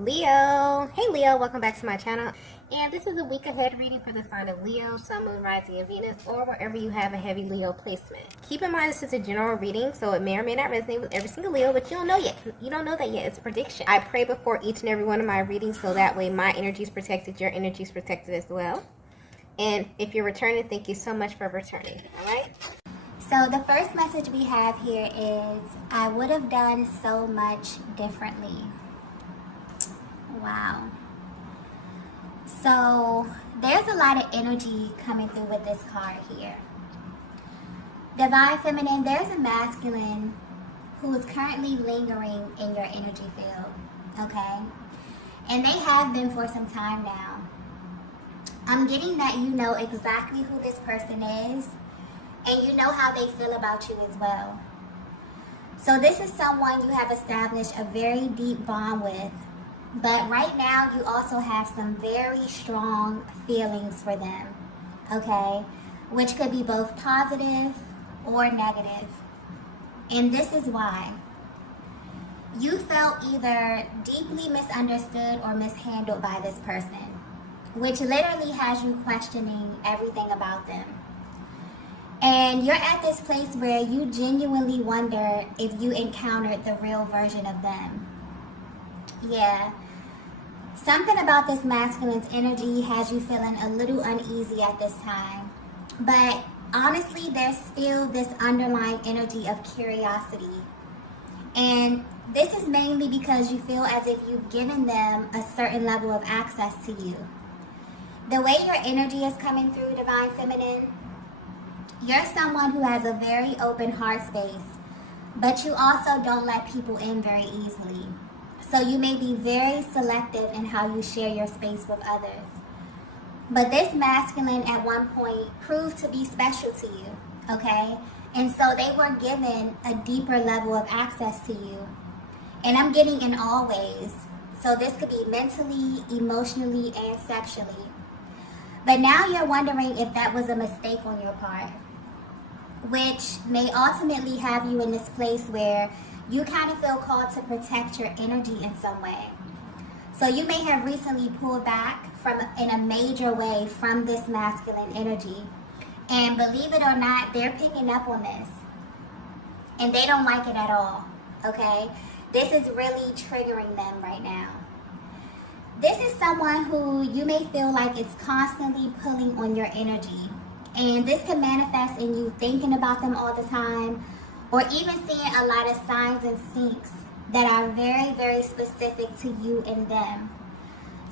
Leo. Hey Leo, welcome back to my channel. And this is a week ahead reading for the sign of Leo, Sun, Moon, Rising, and Venus, or wherever you have a heavy Leo placement. Keep in mind this is a general reading, so it may or may not resonate with every single Leo, but you don't know yet. You don't know that yet. It's a prediction. I pray before each and every one of my readings, so that way my energy is protected, your energy is protected as well. And if you're returning, thank you so much for returning. All right? So the first message we have here is, I would have done so much differently. Wow. So there's a lot of energy coming through with this card here. Divine Feminine, there's a masculine who is currently lingering in your energy field, okay? And they have been for some time now. I'm getting that you know exactly who this person is, and you know how they feel about you as well. So this is someone you have established a very deep bond with. But right now, you also have some very strong feelings for them, okay? Which could be both positive or negative. And this is why. You felt either deeply misunderstood or mishandled by this person, which literally has you questioning everything about them. And you're at this place where you genuinely wonder if you encountered the real version of them. Yeah. Something about this masculine's energy has you feeling a little uneasy at this time. But honestly, there's still this underlying energy of curiosity. And this is mainly because you feel as if you've given them a certain level of access to you. The way your energy is coming through, Divine Feminine, you're someone who has a very open heart space, but you also don't let people in very easily. So you may be very selective in how you share your space with others. But this masculine at one point proved to be special to you, okay? And so they were given a deeper level of access to you. And I'm getting in all ways. So this could be mentally, emotionally, and sexually. But now you're wondering if that was a mistake on your part, which may ultimately have you in this place where you kind of feel called to protect your energy in some way. So you may have recently pulled back in a major way from this masculine energy. And believe it or not, they're picking up on this. And they don't like it at all, okay? This is really triggering them right now. This is someone who you may feel like is constantly pulling on your energy. And this can manifest in you thinking about them all the time, or even seeing a lot of signs and syncs that are very, very specific to you and them.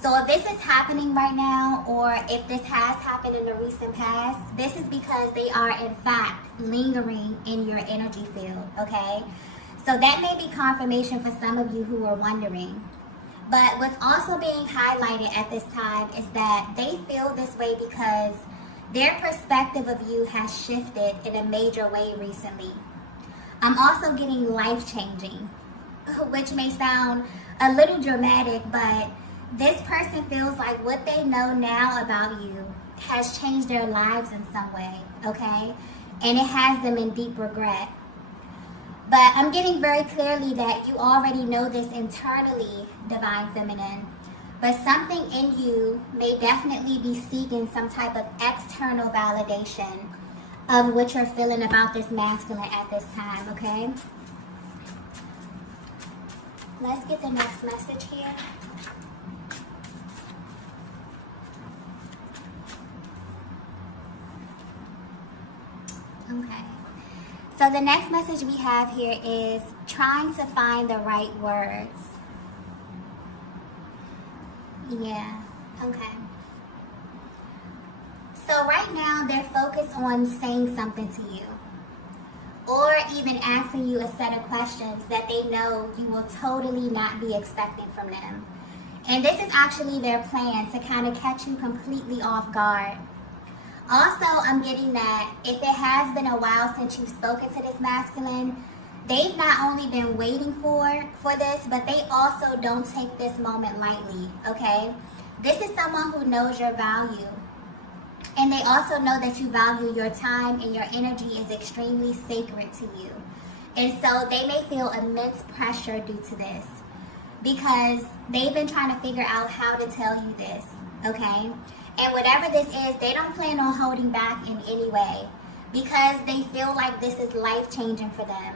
So if this is happening right now, or if this has happened in the recent past, this is because they are in fact lingering in your energy field, okay? So that may be confirmation for some of you who are wondering. But what's also being highlighted at this time is that they feel this way because their perspective of you has shifted in a major way recently. I'm also getting life-changing, which may sound a little dramatic, but this person feels like what they know now about you has changed their lives in some way, okay? And it has them in deep regret. But I'm getting very clearly that you already know this internally, Divine Feminine, but something in you may definitely be seeking some type of external validation of what you're feeling about this masculine at this time, okay? Let's get the next message here. Okay. So the next message we have here is trying to find the right words. Yeah, okay. So right now, they're focused on saying something to you, or even asking you a set of questions that they know you will totally not be expecting from them. And this is actually their plan to kind of catch you completely off guard. Also, I'm getting that if it has been a while since you've spoken to this masculine, they've not only been waiting for this, but they also don't take this moment lightly, okay? This is someone who knows your value. And they also know that you value your time and your energy is extremely sacred to you. And so they may feel immense pressure due to this. because they've been trying to figure out how to tell you this, okay? And whatever this is, they don't plan on holding back in any way because they feel like this is life-changing for them.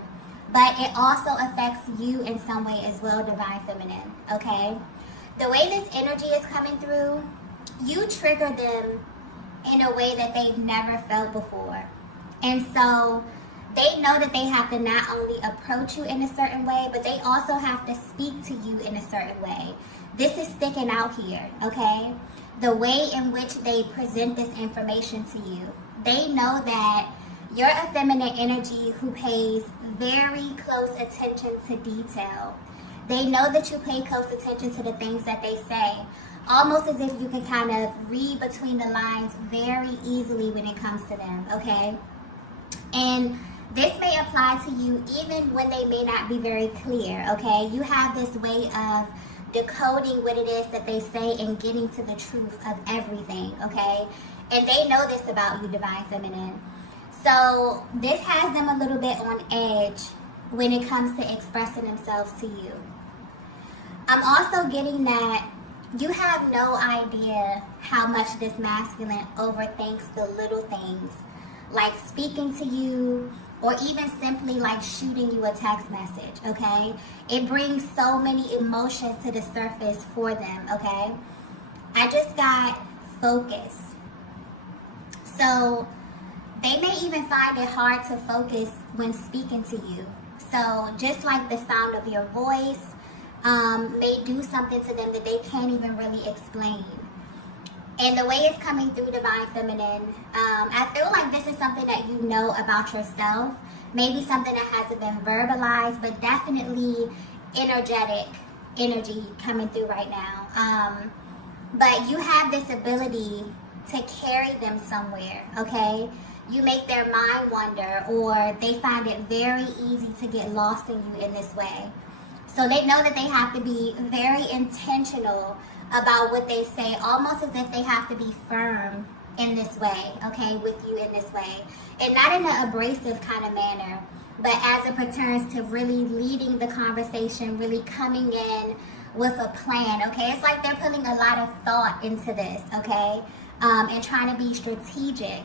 But it also affects you in some way as well, Divine Feminine, okay? The way this energy is coming through, you trigger them in a way that they've never felt before. And so they know that they have to not only approach you in a certain way, but they also have to speak to you in a certain way. This is sticking out here, okay? The way in which they present this information to you. They know that you're a feminine energy who pays very close attention to detail. They know that you pay close attention to the things that they say, almost as if you can kind of read between the lines very easily when it comes to them, okay? And this may apply to you even when they may not be very clear, okay? You have this way of decoding what it is that they say and getting to the truth of everything, okay? And they know this about you, Divine Feminine. So this has them a little bit on edge when it comes to expressing themselves to you. I'm also getting that you have no idea how much this masculine overthinks the little things, like speaking to you or even simply like shooting you a text message, okay? It brings so many emotions to the surface for them, okay? I just got focus. So they may even find it hard to focus when speaking to you. So just like the sound of your voice may do something to them that they can't even really explain. And the way it's coming through, Divine Feminine, I feel like this is something that you know about yourself. Maybe something that hasn't been verbalized, but definitely energetic energy coming through right now. But you have this ability to carry them somewhere, okay? You make their mind wander, or they find it very easy to get lost in you in this way. So they know that they have to be very intentional about what they say, almost as if they have to be firm in this way, okay, with you in this way. And not in an abrasive kind of manner, but as it pertains to really leading the conversation, really coming in with a plan, okay? It's like they're putting a lot of thought into this, okay? And trying to be strategic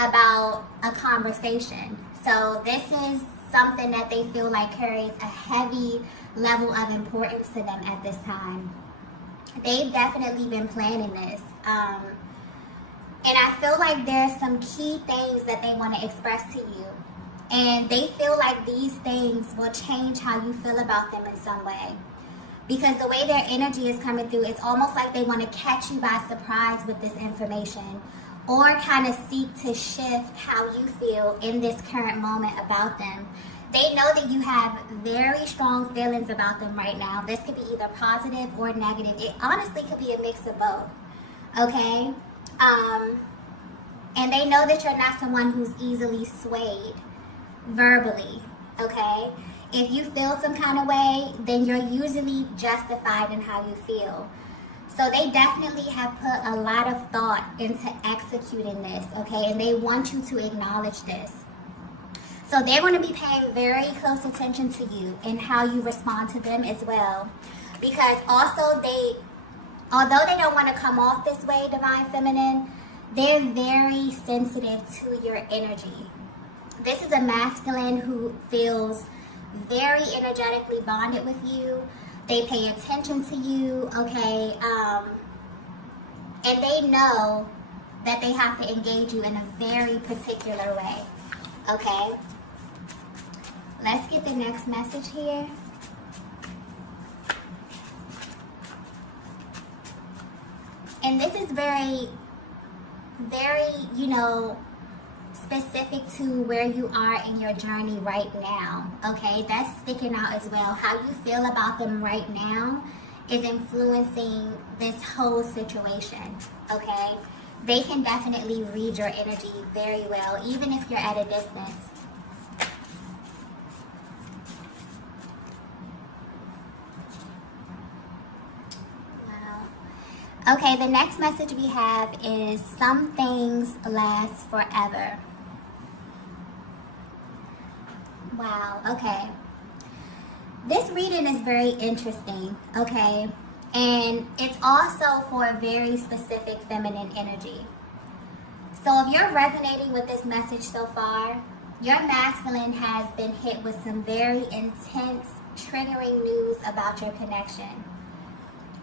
about a conversation. So this is something that they feel like carries a heavy level of importance to them at this time. They've definitely been planning this. And I feel like there's some key things that they want to express to you. And they feel like these things will change how you feel about them in some way. Because the way their energy is coming through, it's almost like they want to catch you by surprise with this information, or kind of seek to shift how you feel in this current moment about them. They know that you have very strong feelings about them right now. This could be either positive or negative. It honestly could be a mix of both, okay? And they know that you're not someone who's easily swayed verbally, okay? If you feel some kind of way, then you're usually justified in how you feel. So they definitely have put a lot of thought into executing this, okay? And they want you to acknowledge this. So they're going to be paying very close attention to you and how you respond to them as well. Because also although they don't want to come off this way, Divine Feminine, they're very sensitive to your energy. This is a masculine who feels very energetically bonded with you. They pay attention to you, okay? And they know that they have to engage you in a very particular way, okay? Let's get the next message here. And this is very, very, specific to where you are in your journey right now, okay? That's sticking out as well. How you feel about them right now is influencing this whole situation, okay? They can definitely read your energy very well, even if you're at a distance. Wow. Okay, the next message we have is some things last forever. Wow, okay. This reading is very interesting, okay? And it's also for a very specific feminine energy. So if you're resonating with this message so far, your masculine has been hit with some very intense, triggering news about your connection.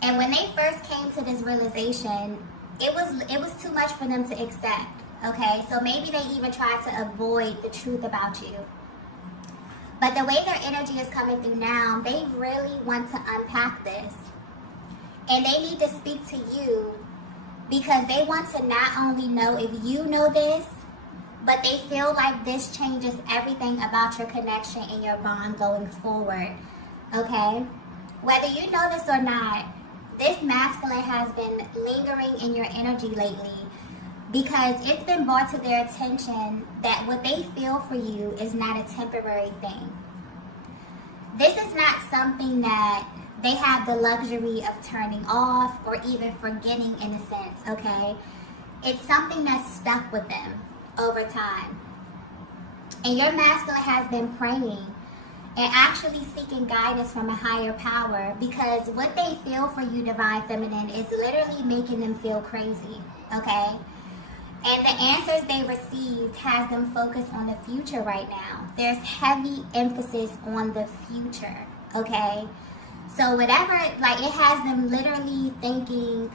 And when they first came to this realization, it was too much for them to accept, okay? So maybe they even tried to avoid the truth about you. But the way their energy is coming through now, they really want to unpack this. And they need to speak to you because they want to not only know if you know this, but they feel like this changes everything about your connection and your bond going forward, okay? Whether you know this or not, this masculine has been lingering in your energy lately because it's been brought to their attention that what they feel for you is not a temporary thing. This is not something that they have the luxury of turning off or even forgetting in a sense, okay? It's something that's stuck with them over time. And your masculine has been praying and actually seeking guidance from a higher power because what they feel for you, Divine Feminine, is literally making them feel crazy, okay? And the answers they received has them focused on the future right now. There's heavy emphasis on the future, okay? So whatever, like it has them literally thinking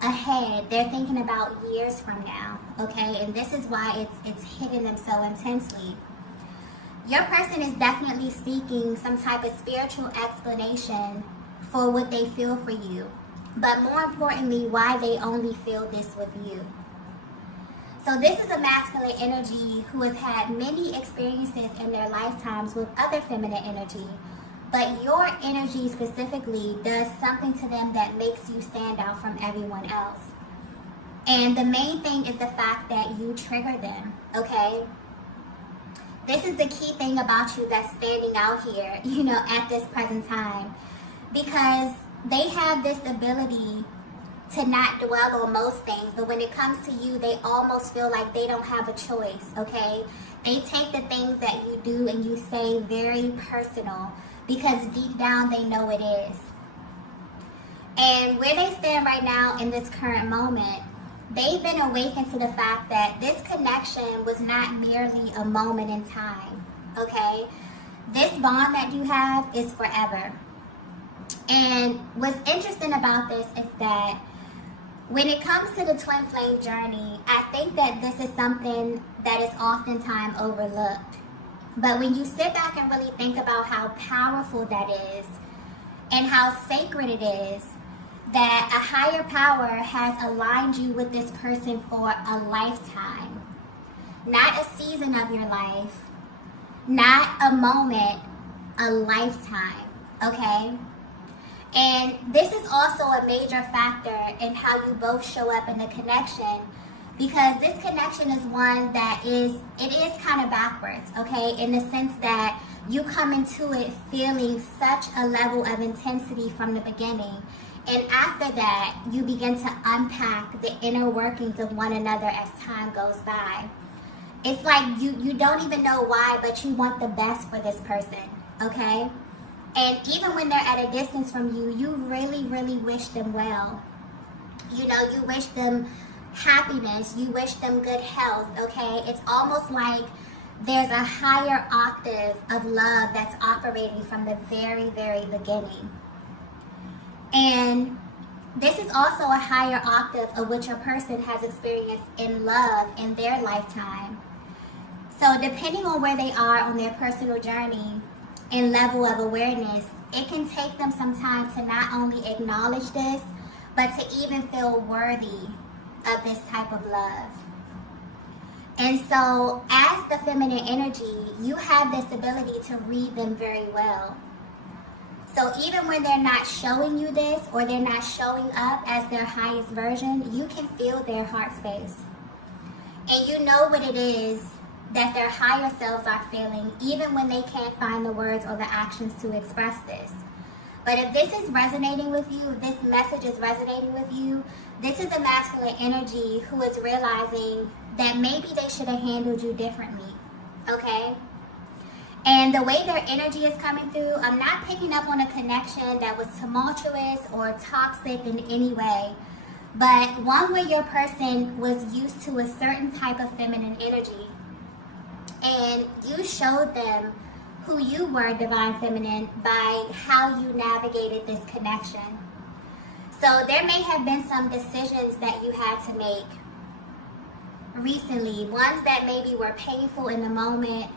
ahead. They're thinking about years from now, okay? And this is why it's hitting them so intensely. Your person is definitely seeking some type of spiritual explanation for what they feel for you, but more importantly, why they only feel this with you. So this is a masculine energy who has had many experiences in their lifetimes with other feminine energy, but your energy specifically does something to them that makes you stand out from everyone else. And the main thing is the fact that you trigger them, okay? This is the key thing about you that's standing out here, you know, at this present time. Because they have this ability to not dwell on most things, but when it comes to you, they almost feel like they don't have a choice, okay? They take the things that you do and you say very personal because deep down they know it is. And where they stand right now in this current moment, they've been awakened to the fact that this connection was not merely a moment in time, okay? This bond that you have is forever. And what's interesting about this is that when it comes to the twin flame journey, I think that this is something that is oftentimes overlooked. But when you sit back and really think about how powerful that is and how sacred it is, that a higher power has aligned you with this person for a lifetime. Not a season of your life, not a moment, a lifetime, okay? And this is also a major factor in how you both show up in the connection, because this connection is one that is kind of backwards, okay? In the sense that you come into it feeling such a level of intensity from the beginning. And after that, you begin to unpack the inner workings of one another as time goes by. It's like you don't even know why, but you want the best for this person, okay? And even when they're at a distance from you, you really, really wish them well. You know, you wish them happiness, you wish them good health, okay? It's almost like there's a higher octave of love that's operating from the very, very beginning. And this is also a higher octave of what your person has experienced in love in their lifetime. So depending on where they are on their personal journey and level of awareness, it can take them some time to not only acknowledge this, but to even feel worthy of this type of love. And so as the feminine energy, you have this ability to read them very well. So even when they're not showing you this or they're not showing up as their highest version, you can feel their heart space. And you know what it is that their higher selves are feeling, even when they can't find the words or the actions to express this. But if this is resonating with you, if this message is resonating with you, this is a masculine energy who is realizing that maybe they should have handled you differently, okay? And the way their energy is coming through, I'm not picking up on a connection that was tumultuous or toxic in any way, but one where your person was used to a certain type of feminine energy, and you showed them who you were, divine feminine, by how you navigated this connection. So there may have been some decisions that you had to make recently, ones that maybe were painful in the moment,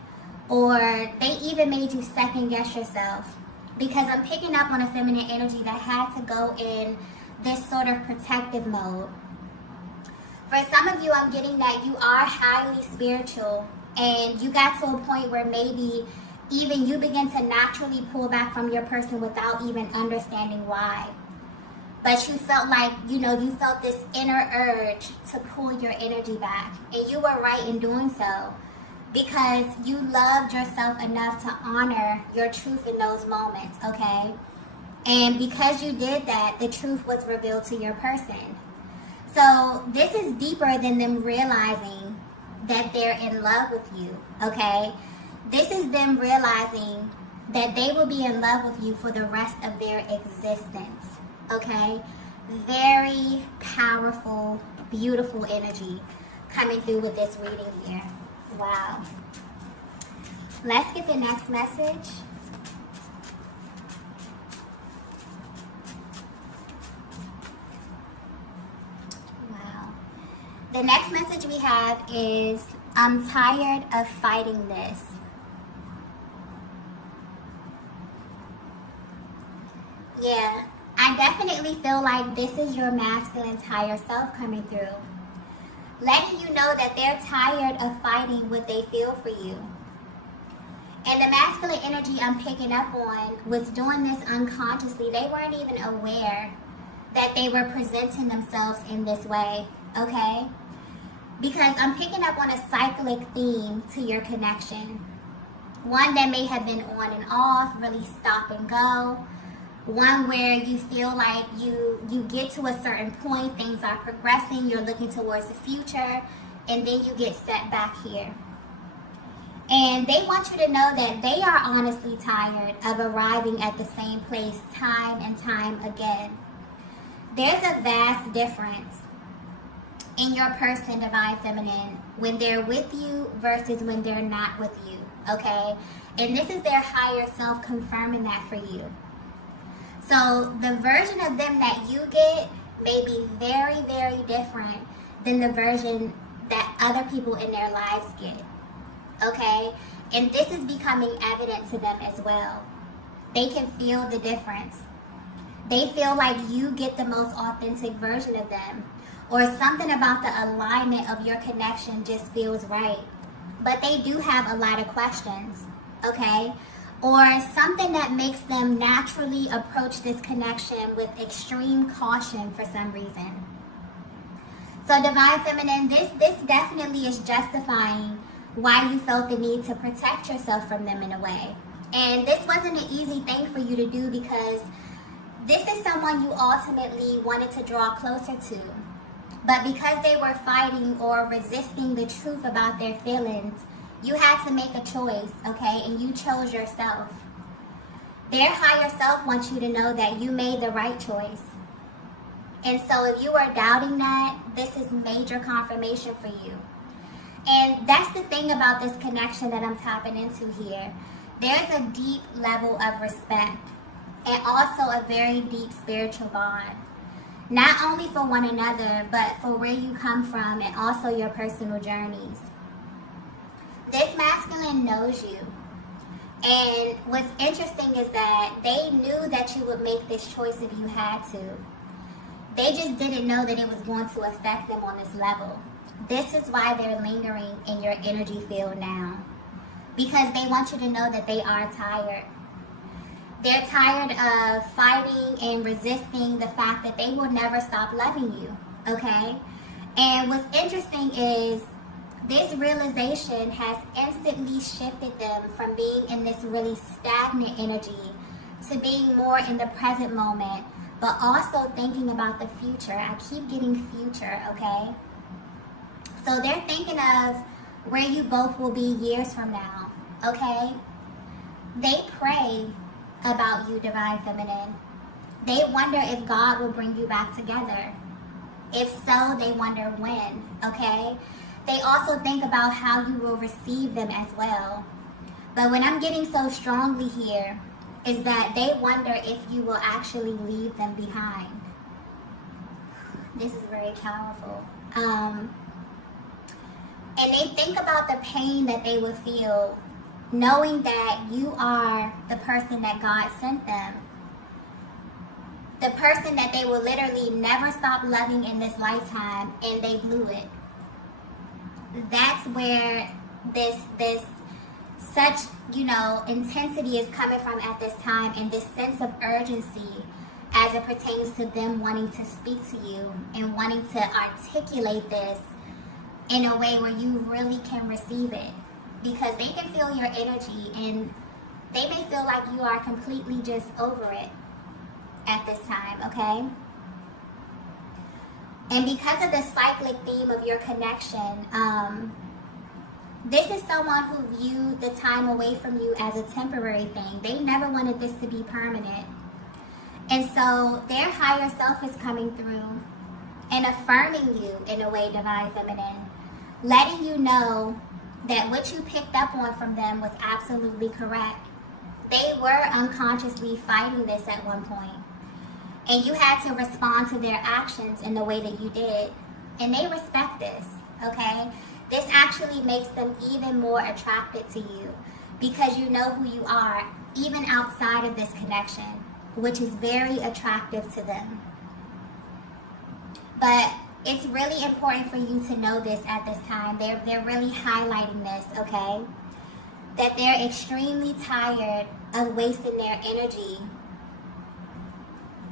or they even made you second guess yourself, because I'm picking up on a feminine energy that had to go in this sort of protective mode. For some of you, I'm getting that you are highly spiritual, and you got to a point where maybe even you begin to naturally pull back from your person without even understanding why. But you felt like, you felt this inner urge to pull your energy back, and you were right in doing so, because you loved yourself enough to honor your truth in those moments, okay? And because you did that, the truth was revealed to your person. So this is deeper than them realizing that they're in love with you, okay? This is them realizing that they will be in love with you for the rest of their existence, okay? Very powerful, beautiful energy coming through with this reading here. Wow. Let's get the next message. Wow. The next message we have is, I'm tired of fighting this. Yeah, I definitely feel like this is your masculine higher self coming through, letting you know that they're tired of fighting what they feel for you. And the masculine energy I'm picking up on was doing this unconsciously. They weren't even aware that they were presenting themselves in this way, okay? Because I'm picking up on a cyclic theme to your connection. One that may have been on and off, really stop and go. One where you feel like you get to a certain point, things are progressing, you're looking towards the future, and then you get set back here. And they want you to know that they are honestly tired of arriving at the same place time and time again. There's a vast difference in your person, divine feminine, when they're with you versus when they're not with you, okay? And this is their higher self confirming that for you. So the version of them that you get may be very, very different than the version that other people in their lives get, okay? And this is becoming evident to them as well. They can feel the difference. They feel like you get the most authentic version of them, or something about the alignment of your connection just feels right. But they do have a lot of questions, okay? Or something that makes them naturally approach this connection with extreme caution for some reason. So divine feminine, this definitely is justifying why you felt the need to protect yourself from them in a way. And this wasn't an easy thing for you to do, because this is someone you ultimately wanted to draw closer to. But because they were fighting or resisting the truth about their feelings, you had to make a choice, okay? And you chose yourself. Their higher self wants you to know that you made the right choice. And so if you are doubting that, this is major confirmation for you. And that's the thing about this connection that I'm tapping into here. There's a deep level of respect, and also a very deep spiritual bond. Not only for one another, but for where you come from and also your personal journeys. This masculine knows you. And what's interesting is that they knew that you would make this choice if you had to. They just didn't know that it was going to affect them on this level. This is why they're lingering in your energy field now. Because they want you to know that they are tired. They're tired of fighting and resisting the fact that they will never stop loving you, okay? And what's interesting is this realization has instantly shifted them from being in this really stagnant energy to being more in the present moment, but also thinking about the future. I keep getting future, okay? So they're thinking of where you both will be years from now, okay? They pray about you, Divine Feminine. They wonder if God will bring you back together. If so, they wonder when, okay? They also think about how you will receive them as well. But what I'm getting so strongly here is that they wonder if you will actually leave them behind. This is very powerful. And they think about the pain that they will feel knowing that you are the person that God sent them. The person that they will literally never stop loving in this lifetime, and they blew it. That's where this such, intensity is coming from at this time, and this sense of urgency as it pertains to them wanting to speak to you and wanting to articulate this in a way where you really can receive it, because they can feel your energy and they may feel like you are completely just over it at this time, okay? And because of the cyclic theme of your connection, this is someone who viewed the time away from you as a temporary thing. They never wanted this to be permanent. And so their higher self is coming through and affirming you in a way, Divine Feminine, letting you know that what you picked up on from them was absolutely correct. They were unconsciously fighting this at one point. And you had to respond to their actions in the way that you did. And they respect this, okay? This actually makes them even more attracted to you because you know who you are, even outside of this connection, which is very attractive to them. But it's really important for you to know this at this time. They're really highlighting this, okay? That they're extremely tired of wasting their energy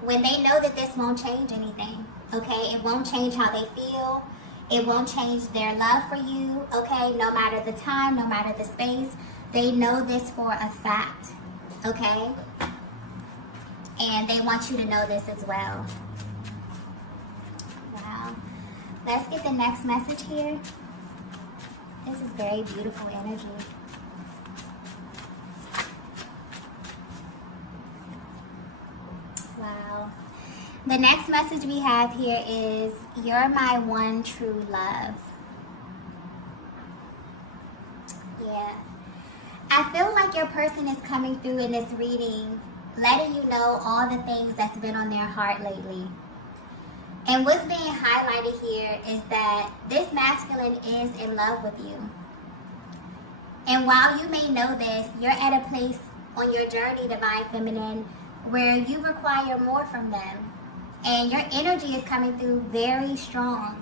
when they know that this won't change anything, okay? It won't change how they feel. It won't change their love for you, okay? No matter the time, no matter the space. They know this for a fact, okay? And they want you to know this as well. Wow. Let's get the next message here. This is very beautiful energy. Wow. The next message we have here is, you're my one true love. Yeah. I feel like your person is coming through in this reading, letting you know all the things that's been on their heart lately. And what's being highlighted here is that this masculine is in love with you. And while you may know this, you're at a place on your journey, Divine Feminine, where you require more from them. And your energy is coming through very strong.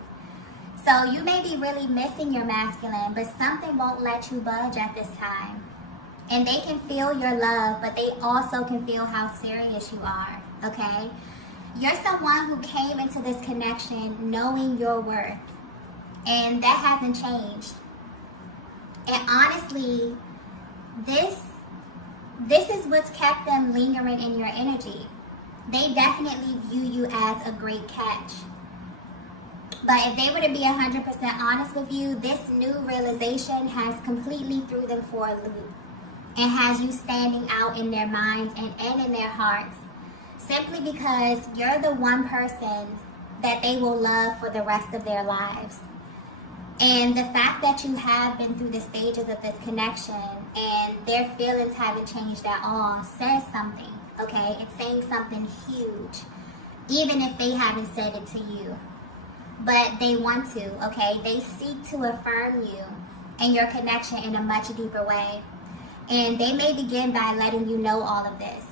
So you may be really missing your masculine, but something won't let you budge at this time. And they can feel your love, but they also can feel how serious you are, okay? You're someone who came into this connection knowing your worth. And that hasn't changed. And honestly, this is what's kept them lingering in your energy. They definitely view you as a great catch. But if they were to be 100% honest with you, this new realization has completely threw them for a loop and has you standing out in their minds and in their hearts, simply because you're the one person that they will love for the rest of their lives. And the fact that you have been through the stages of this connection and their feelings haven't changed at all says something, okay? It's saying something huge, even if they haven't said it to you. But they want to, okay? They seek to affirm you and your connection in a much deeper way. And they may begin by letting you know all of this.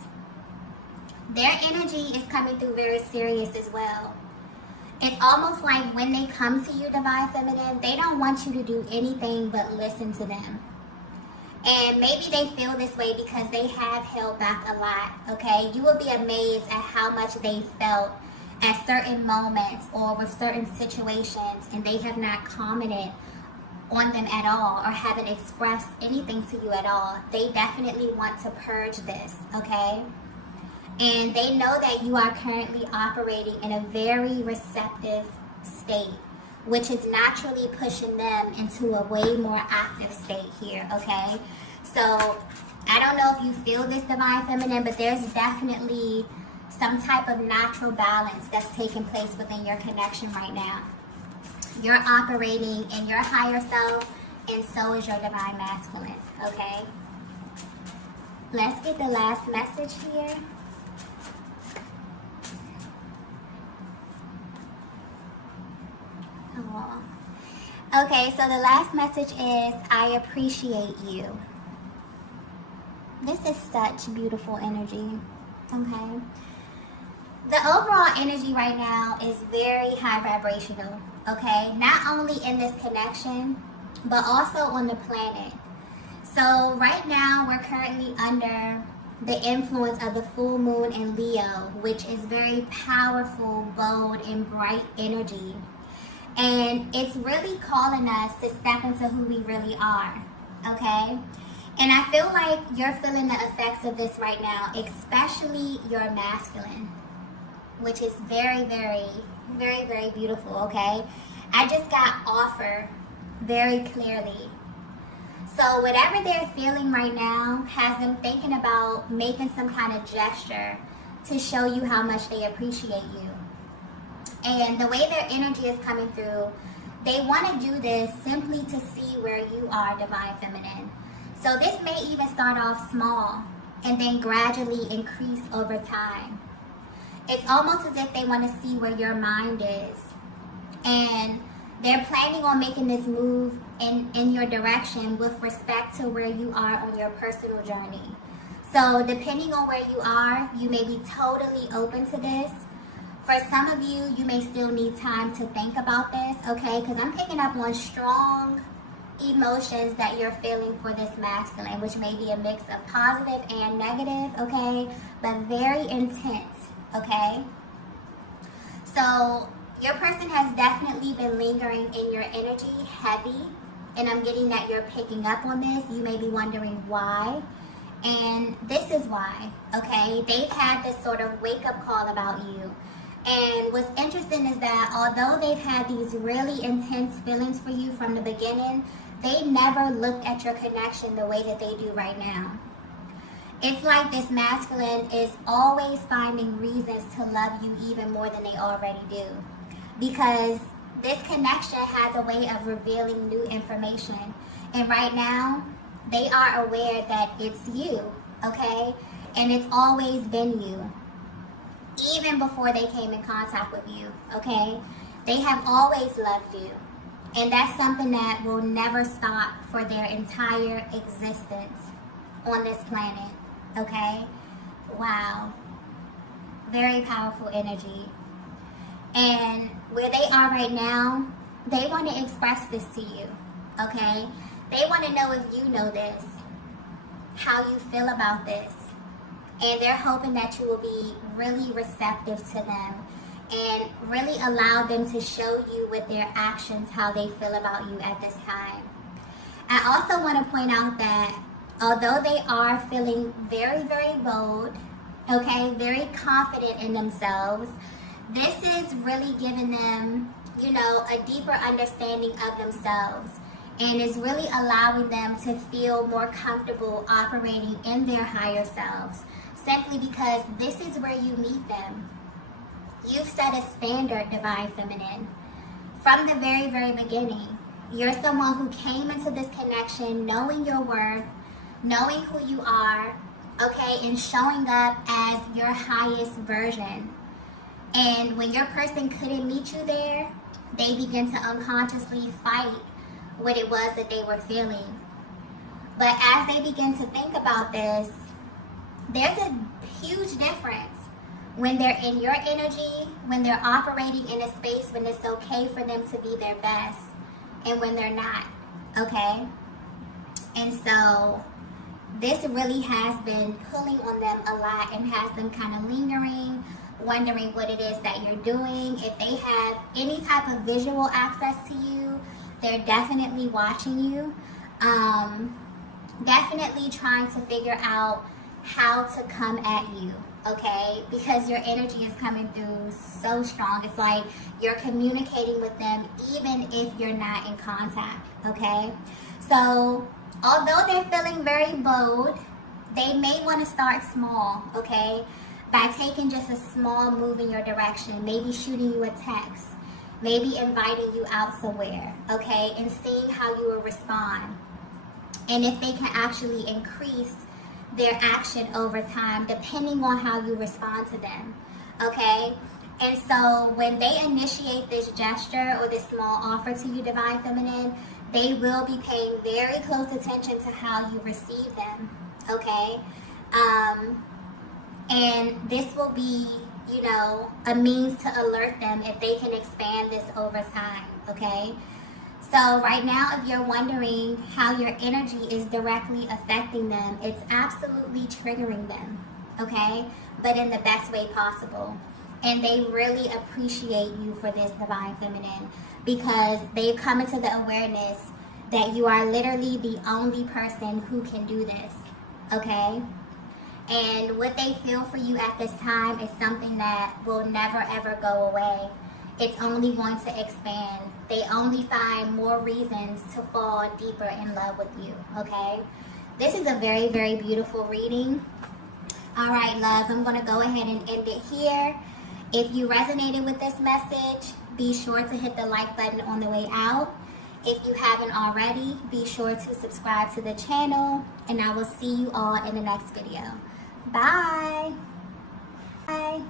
Their energy is coming through very serious as well. It's almost like when they come to you, Divine Feminine, they don't want you to do anything but listen to them. And maybe they feel this way because they have held back a lot, okay? You will be amazed at how much they felt at certain moments or with certain situations, and they have not commented on them at all or haven't expressed anything to you at all. They definitely want to purge this, okay? And they know that you are currently operating in a very receptive state, which is naturally pushing them into a way more active state here, okay? So I don't know if you feel this divine feminine, but there's definitely some type of natural balance that's taking place within your connection right now. You're operating in your higher self, and so is your divine masculine, okay? Let's get the last message here. Oh. Okay, so the last message is, I appreciate you. This is such beautiful energy, okay? The overall energy right now is very high vibrational, okay? Not only in this connection, but also on the planet. So right now, we're currently under the influence of the full moon in Leo, which is very powerful, bold, and bright energy. And it's really calling us to step into who we really are, okay? And I feel like you're feeling the effects of this right now, especially your masculine, which is very, very, very, very beautiful, okay? I just got offer very clearly. So whatever they're feeling right now has them thinking about making some kind of gesture to show you how much they appreciate you. And the way their energy is coming through, they want to do this simply to see where you are, divine feminine. So this may even start off small and then gradually increase over time. It's almost as if they want to see where your mind is. And they're planning on making this move in your direction with respect to where you are on your personal journey. So depending on where you are, you may be totally open to this. For some of you, you may still need time to think about this, okay? Because I'm picking up on strong emotions that you're feeling for this masculine, which may be a mix of positive and negative, okay? But very intense, okay? So your person has definitely been lingering in your energy heavy, and I'm getting that you're picking up on this. You may be wondering why, and this is why, okay? They've had this sort of wake-up call about you. And what's interesting is that although they've had these really intense feelings for you from the beginning, they never looked at your connection the way that they do right now. It's like this masculine is always finding reasons to love you even more than they already do. Because this connection has a way of revealing new information. And right now, they are aware that it's you, okay? And it's always been you. Even before they came in contact with you, okay? They have always loved you. And that's something that will never stop for their entire existence on this planet, okay? Wow. Very powerful energy. And where they are right now, they want to express this to you, okay? They want to know if you know this, how you feel about this. And they're hoping that you will be really receptive to them and really allow them to show you with their actions how they feel about you at this time. I also want to point out that although they are feeling very, very bold, okay, very confident in themselves, this is really giving them, you know, a deeper understanding of themselves, and is really allowing them to feel more comfortable operating in their higher selves. Simply because this is where you meet them. You've set a standard, divine feminine. From the very, very beginning, you're someone who came into this connection knowing your worth, knowing who you are, okay, and showing up as your highest version. And when your person couldn't meet you there, they begin to unconsciously fight what it was that they were feeling. But as they begin to think about this, there's a huge difference when they're in your energy, when they're operating in a space when it's okay for them to be their best, and when they're not, okay? And so this really has been pulling on them a lot and has them kind of lingering, wondering what it is that you're doing. If they have any type of visual access to you, they're definitely watching you, definitely trying to figure out how to come at you, okay? Because your energy is coming through so strong. It's like you're communicating with them even if you're not in contact, okay? So although they're feeling very bold, they may want to start small, okay? By taking just a small move in your direction, maybe shooting you a text, maybe inviting you out somewhere, okay? And seeing how you will respond. And if they can actually increase their action over time, depending on how you respond to them, okay? And so when they initiate this gesture or this small offer to you, Divine Feminine, they will be paying very close attention to how you receive them, okay? And this will be, you know, a means to alert them if they can expand this over time, okay? So right now, if you're wondering how your energy is directly affecting them, it's absolutely triggering them, okay? But in the best way possible. And they really appreciate you for this, Divine Feminine, because they've come into the awareness that you are literally the only person who can do this, okay? And what they feel for you at this time is something that will never ever go away. It's only going to expand. They only find more reasons to fall deeper in love with you, okay? This is a very, very beautiful reading. All right, loves, I'm going to go ahead and end it here. If you resonated with this message, be sure to hit the like button on the way out. If you haven't already, be sure to subscribe to the channel, and I will see you all in the next video. Bye. Bye.